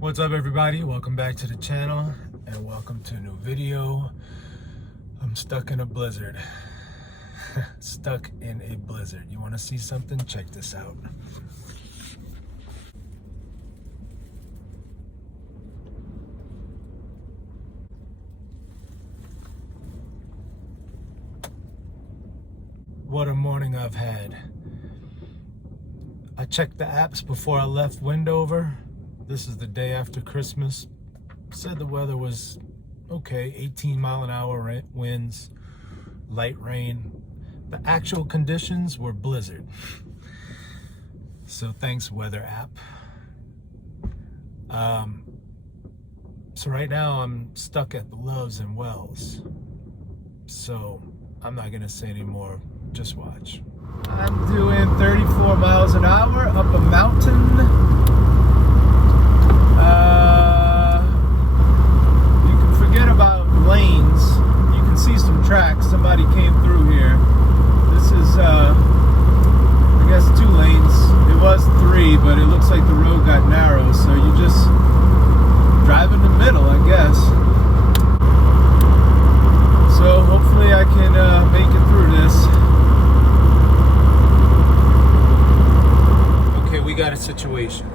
What's up, everybody? Welcome back to the channel and welcome to a new video. I'm stuck in a blizzard. Stuck in a blizzard. You want to see something? Check this out. What a morning I've had. I checked the apps before I left Wendover. This is the day after Christmas. Said the weather was okay, 18-mile-an-hour winds, light rain. The actual conditions were blizzard. So thanks, weather app. So right now I'm stuck at the Loves and Wells. So I'm not gonna say any more, just watch. I'm doing 34 miles an hour up a mountain. You can forget about lanes. You can see some tracks. Somebody came through here. This is, I guess, 2 lanes. It was 3, but it looks like the road got narrow, so you just drive in the middle, I guess. So hopefully I can make it through this. Okay, we got a situation.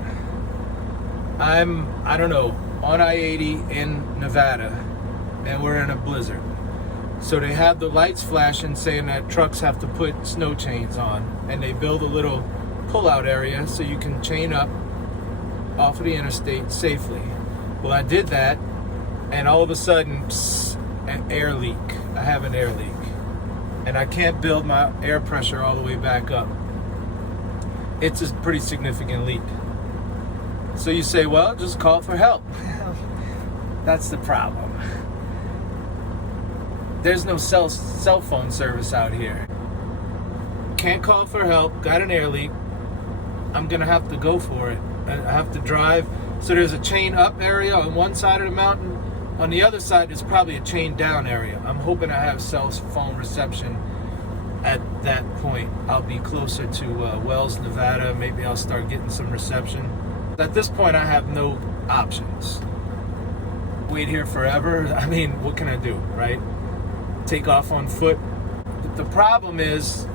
I don't know, on I-80 in Nevada, and we're in a blizzard. So they have the lights flashing saying that trucks have to put snow chains on, and they build a little pull-out area so you can chain up off of the interstate safely. Well, I did that, and all of a sudden, an air leak. I have an air leak, and I can't build my air pressure all the way back up. It's a pretty significant leak. So you say, well, just call for help. That's the problem. There's no cell phone service out here. Can't call for help, got an air leak. I'm gonna have to go for it. I have to drive. So there's a chain up area on one side of the mountain. On the other side, there's probably a chain down area. I'm hoping I have cell phone reception at that point. I'll be closer to Wells, Nevada. Maybe I'll start getting some reception. At this point, I have no options. Wait here forever? I mean, what can I do, right? Take off on foot? The problem is,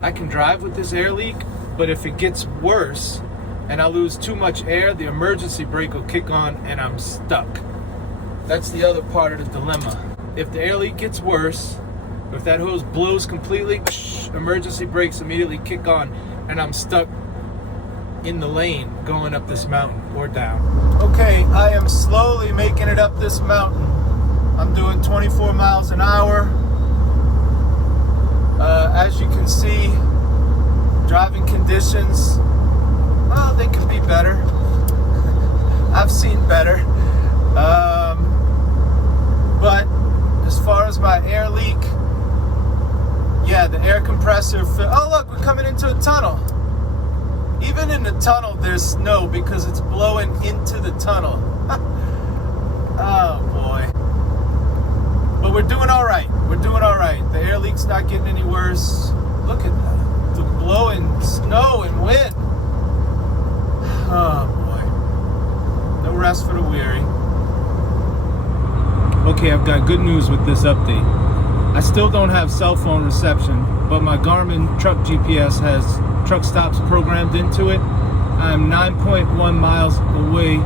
I can drive with this air leak, but if it gets worse and I lose too much air, the emergency brake will kick on and I'm stuck. That's the other part of the dilemma. If the air leak gets worse, if that hose blows completely, emergency brakes immediately kick on and I'm stuck in the lane going up this mountain or down. Okay, I am slowly making it up this mountain. I'm doing 24 miles an hour. As you can see, driving conditions, well, they could be better. I've seen better. But as far as my air leak, yeah, the air compressor, oh look, we're coming into a tunnel. Even in the tunnel, there's snow because it's blowing into the tunnel. Oh, boy. But we're doing all right. We're doing all right. The air leak's not getting any worse. Look at that. The blowing snow and wind. Oh, boy. No rest for the weary. Okay, I've got good news with this update. I still don't have cell phone reception, but my Garmin truck GPS has truck stops programmed into it. I'm 9.1 miles away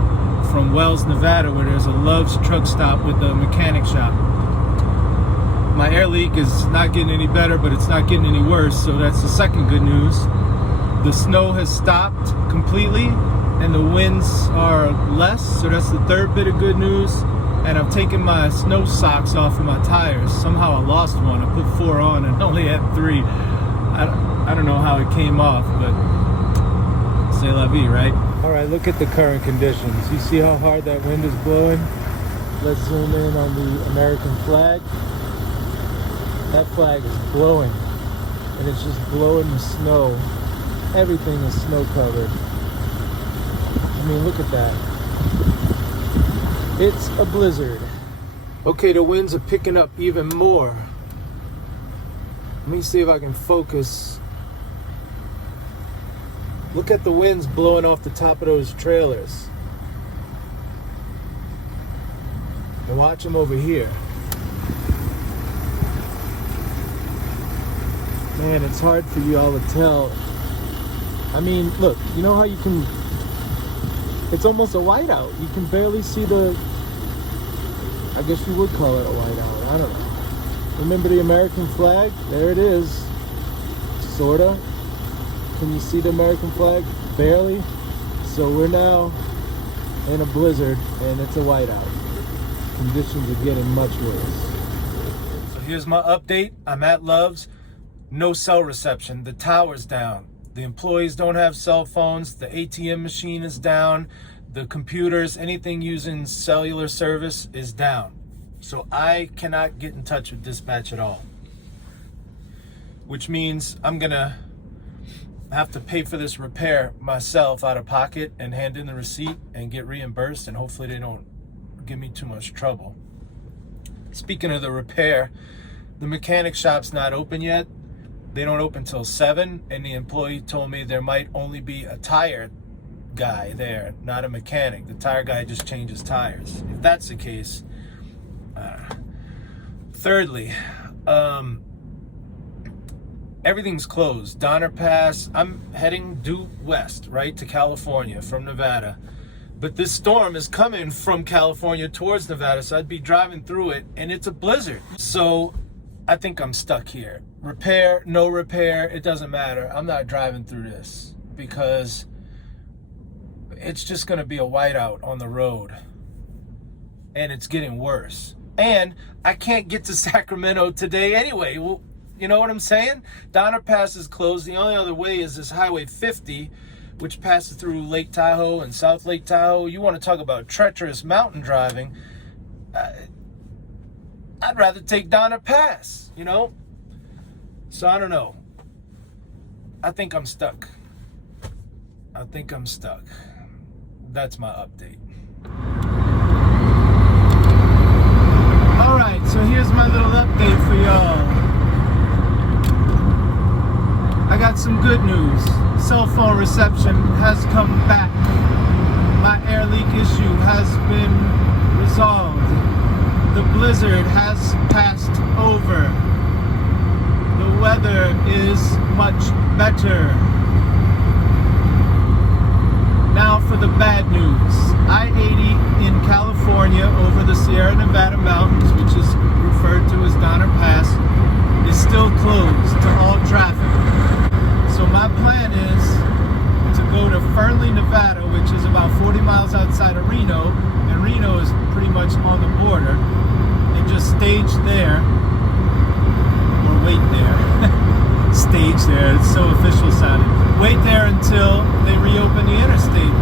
from Wells, Nevada, where there's a Love's truck stop with a mechanic shop. My air leak is not getting any better, but it's not getting any worse, so that's the second good news. The snow has stopped completely, and the winds are less, so that's the third bit of good news. And I've taken my snow socks off of my tires. Somehow I lost one. I put 4 on and only had 3. I don't know how it came off, but c'est la vie, right? All right, look at the current conditions. You see how hard that wind is blowing? Let's zoom in on the American flag. That flag is blowing, and it's just blowing the snow. Everything is snow covered. I mean, look at that. It's a blizzard. Okay, the winds are picking up even more. Let me see if I can focus. Look at the winds blowing off the top of those trailers. watch them over here. Man, it's hard for you all to tell. I mean, look, you know how you can, it's almost a whiteout. You can barely see the, I guess you would call it a whiteout. I don't know. Remember the American flag? There it is. Sorta. Can you see the American flag? Barely. So we're now in a blizzard and it's a whiteout. Conditions are getting much worse. So here's my update. I'm at Love's. No cell reception. The tower's down. The employees don't have cell phones. The ATM machine is down. The computers, anything using cellular service is down. So I cannot get in touch with dispatch at all. Which means I'm gonna have to pay for this repair myself out of pocket and hand in the receipt and get reimbursed, and hopefully they don't give me too much trouble. Speaking of the repair, the mechanic shop's not open yet. They don't open till 7, and the employee told me there might only be a tire guy there, not a mechanic. The tire guy just changes tires. If that's the case, thirdly, everything's closed. Donner Pass, I'm heading due west, right, to California from Nevada. But this storm is coming from California towards Nevada, so I'd be driving through it, and it's a blizzard. So I think I'm stuck here. Repair, no repair, it doesn't matter. I'm not driving through this because it's just gonna be a whiteout on the road, and it's getting worse. And I can't get to Sacramento today anyway. Well, you know what I'm saying? Donner Pass is closed. The only other way is this Highway 50, which passes through Lake Tahoe and South Lake Tahoe. You want to talk about treacherous mountain driving. I'd rather take Donner Pass, you know? So I don't know. I think I'm stuck. That's my update. All right, so here's my little update for y'all. I got some good news. Cell phone reception has come back. My air leak issue has been resolved. The blizzard has passed over. The weather is much better. Now for the bad news. I-80 in California over the Sierra Nevada mountains, which is referred to as Donner Pass, is still closed to all traffic. So my plan is to go to Fernley, Nevada, which is about 40 miles outside of Reno, and Reno is pretty much on the border, and just stage there, or wait there. Stage there, it's so official sounding. Wait there until they reopen the interstate.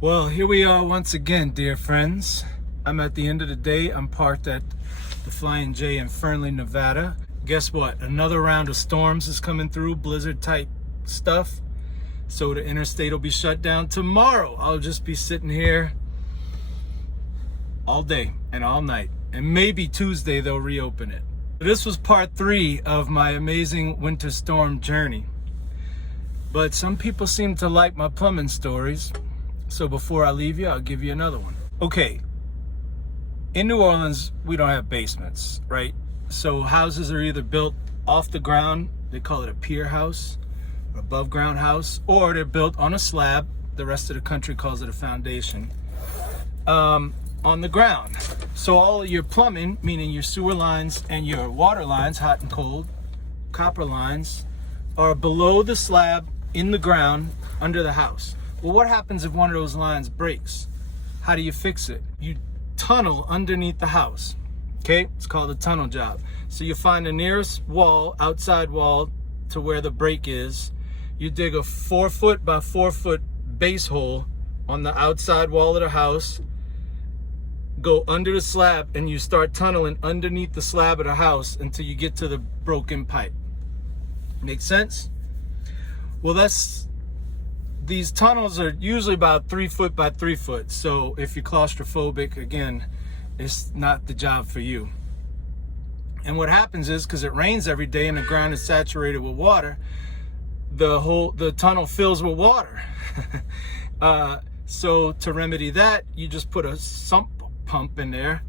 Well, here we are once again, dear friends. I'm at the end of the day. I'm parked at the Flying J in Fernley, Nevada. Guess what? Another round of storms is coming through, blizzard type stuff. So the interstate will be shut down tomorrow. I'll just be sitting here all day and all night. And maybe Tuesday they'll reopen it. This was part 3 of my amazing winter storm journey. But some people seem to like my plumbing stories. So before I leave you, I'll give you another one. Okay, in New Orleans, we don't have basements, right? So houses are either built off the ground, they call it a pier house, or above ground house, or they're built on a slab, the rest of the country calls it a foundation, on the ground. So all of your plumbing, meaning your sewer lines and your water lines, hot and cold, copper lines, are below the slab in the ground under the house. Well, what happens if one of those lines breaks? How do you fix it? You tunnel underneath the house. Okay, it's called a tunnel job. So you find the nearest wall, outside wall, to where the break is. You dig a 4-foot by 4-foot base hole on the outside wall of the house, go under the slab, and you start tunneling underneath the slab of the house until you get to the broken pipe. Make sense? Well, these tunnels are usually about 3 foot by 3 foot. So if you're claustrophobic, again, it's not the job for you. And what happens is, because it rains every day and the ground is saturated with water, the tunnel fills with water. So to remedy that, you just put a sump pump in there,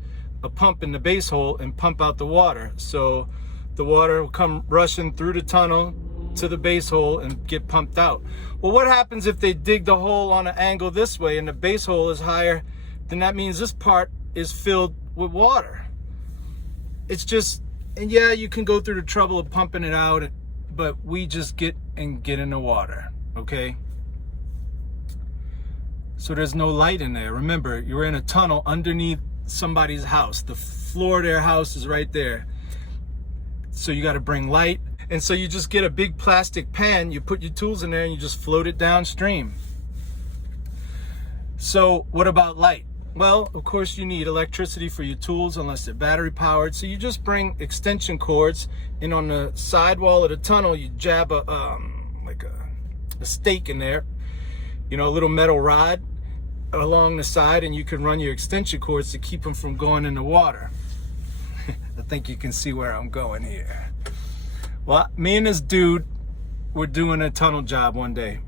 a pump in the base hole and pump out the water. So the water will come rushing through the tunnel to the base hole and get pumped out. Well, what happens if they dig the hole on an angle this way and the base hole is higher? Then that means this part is filled with water. It's just, and yeah, you can go through the trouble of pumping it out, but we just get in the water, okay? So there's no light in there. Remember, you're in a tunnel underneath somebody's house. The floor of their house is right there. So you got to bring light. And so you just get a big plastic pan, you put your tools in there and you just float it downstream. So what about light? Well, of course you need electricity for your tools unless they're battery powered. So you just bring extension cords, and on the side wall of the tunnel, you jab a stake in there, you know, a little metal rod along the side, and you can run your extension cords to keep them from going in the water. I think you can see where I'm going here. Well, me and this dude were doing a tunnel job one day.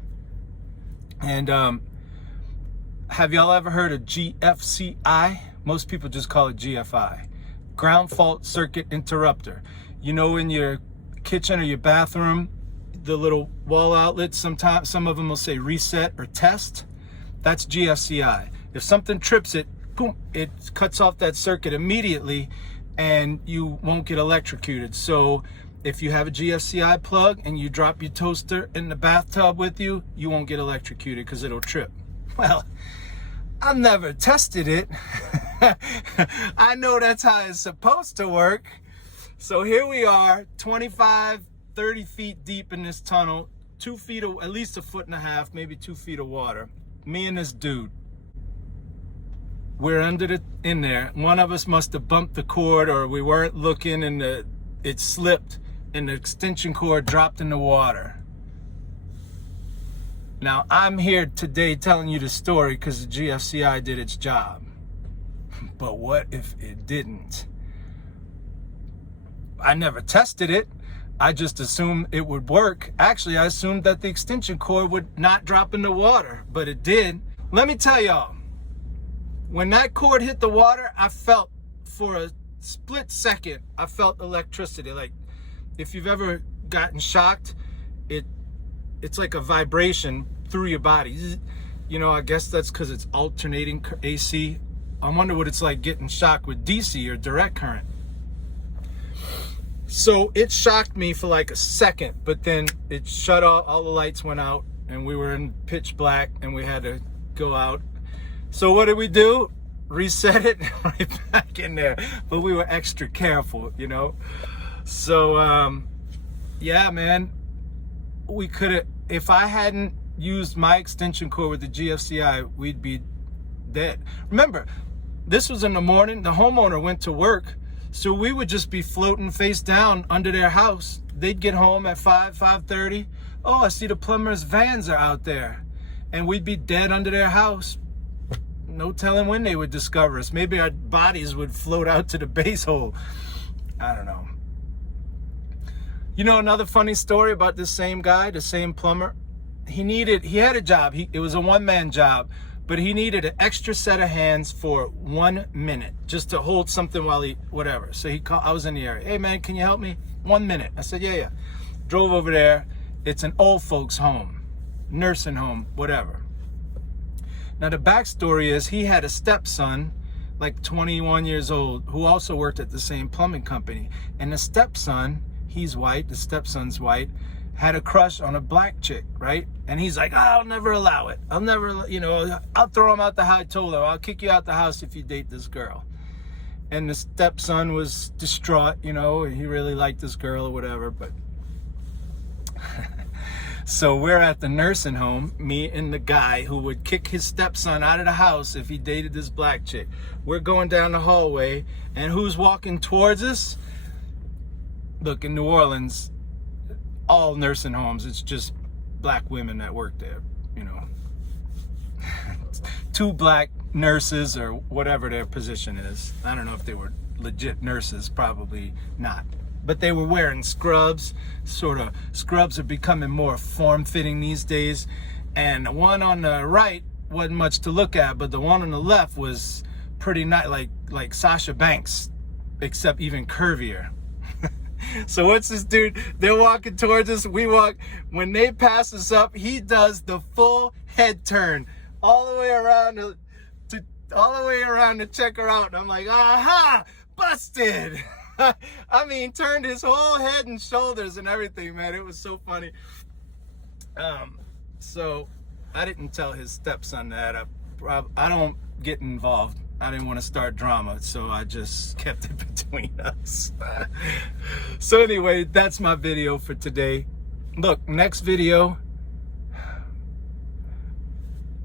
And have y'all ever heard of GFCI? Most people just call it GFI. Ground fault circuit interrupter. You know, in your kitchen or your bathroom, the little wall outlets, sometimes some of them will say reset or test. That's GFCI. If something trips it, boom, it cuts off that circuit immediately and you won't get electrocuted. So if you have a GFCI plug and you drop your toaster in the bathtub with you, you won't get electrocuted because it'll trip. Well, I've never tested it. I know that's how it's supposed to work. So here we are, 25, 30 feet deep in this tunnel, 2 feet, at least 1.5 feet, maybe 2 feet of water. Me and this dude, we're in there. One of us must have bumped the cord, or we weren't looking and it slipped and the extension cord dropped in the water. Now, I'm here today telling you the story because the GFCI did its job. But what if it didn't? I never tested it. I just assumed it would work. Actually, I assumed that the extension cord would not drop in the water, but it did. Let me tell y'all, when that cord hit the water, I felt, for a split second, I felt electricity. Like, if you've ever gotten shocked, it's like a vibration through your body. You know, I guess that's because it's alternating AC. I wonder what it's like getting shocked with DC or direct current. So it shocked me for like a second, but then it shut off, all the lights went out, and we were in pitch black, and we had to go out. So what did we do? Reset it right back in there. But we were extra careful, you know? So, yeah, man, we could have, if I hadn't used my extension cord with the GFCI, we'd be dead. Remember, this was in the morning. The homeowner went to work, so we would just be floating face down under their house. They'd get home at 5:30. Oh, I see the plumber's vans are out there. And we'd be dead under their house. No telling when they would discover us. Maybe our bodies would float out to the base hole. I don't know. You know another funny story about this same guy, the same plumber? He had a job. It was a one-man job, but he needed an extra set of hands for 1 minute just to hold something while whatever. So he called, I was in the area. Hey man, can you help me? 1 minute. I said, yeah. Drove over there. It's an old folks home, nursing home, whatever. Now the backstory is he had a stepson, like 21 years old, who also worked at the same plumbing company. And the stepson, he's white, the stepson's white, had a crush on a black chick, right? And he's like, I'll never allow it. I'll never, I'll throw him out the house. I told him, I'll kick you out the house if you date this girl. And the stepson was distraught, he really liked this girl or whatever, but... So we're at the nursing home, me and the guy who would kick his stepson out of the house if he dated this black chick. We're going down the hallway, and who's walking towards us? Look, in New Orleans, all nursing homes, it's just black women that work there, 2 black nurses or whatever their position is. I don't know if they were legit nurses, probably not. But they were wearing scrubs, Scrubs are becoming more form-fitting these days. And the one on the right wasn't much to look at, but the one on the left was pretty nice, like Sasha Banks, except even curvier. So what's this dude? They're walking towards us. We walk. When they pass us up, he does the full head turn all the way around to check her out. And I'm like, aha, busted. I mean, turned his whole head and shoulders and everything, man. It was so funny. So I didn't tell his stepson that. I don't get involved. I didn't want to start drama, so I just kept it between us. So anyway, that's my video for today. Look, next video,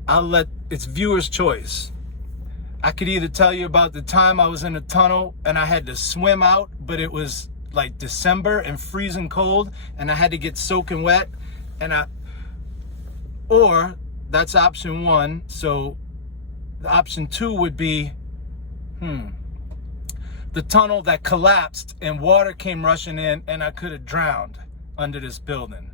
it's viewer's choice. I could either tell you about the time I was in a tunnel and I had to swim out, but it was like December and freezing cold and I had to get soaking wet, or that's option one. So the option two would be, the tunnel that collapsed and water came rushing in and I could have drowned under this building.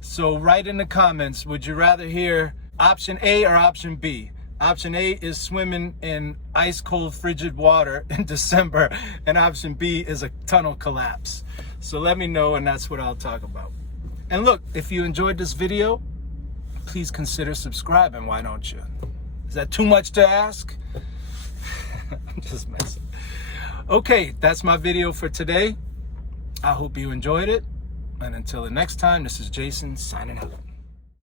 So write in the comments, would you rather hear option A or option B? Option A is swimming in ice cold frigid water in December, and option B is a tunnel collapse. So let me know, and that's what I'll talk about. And look, if you enjoyed this video, please consider subscribing. Why don't you? Is that too much to ask? I'm just messing. Okay, that's my video for today. I hope you enjoyed it. And until the next time, this is Jason signing out.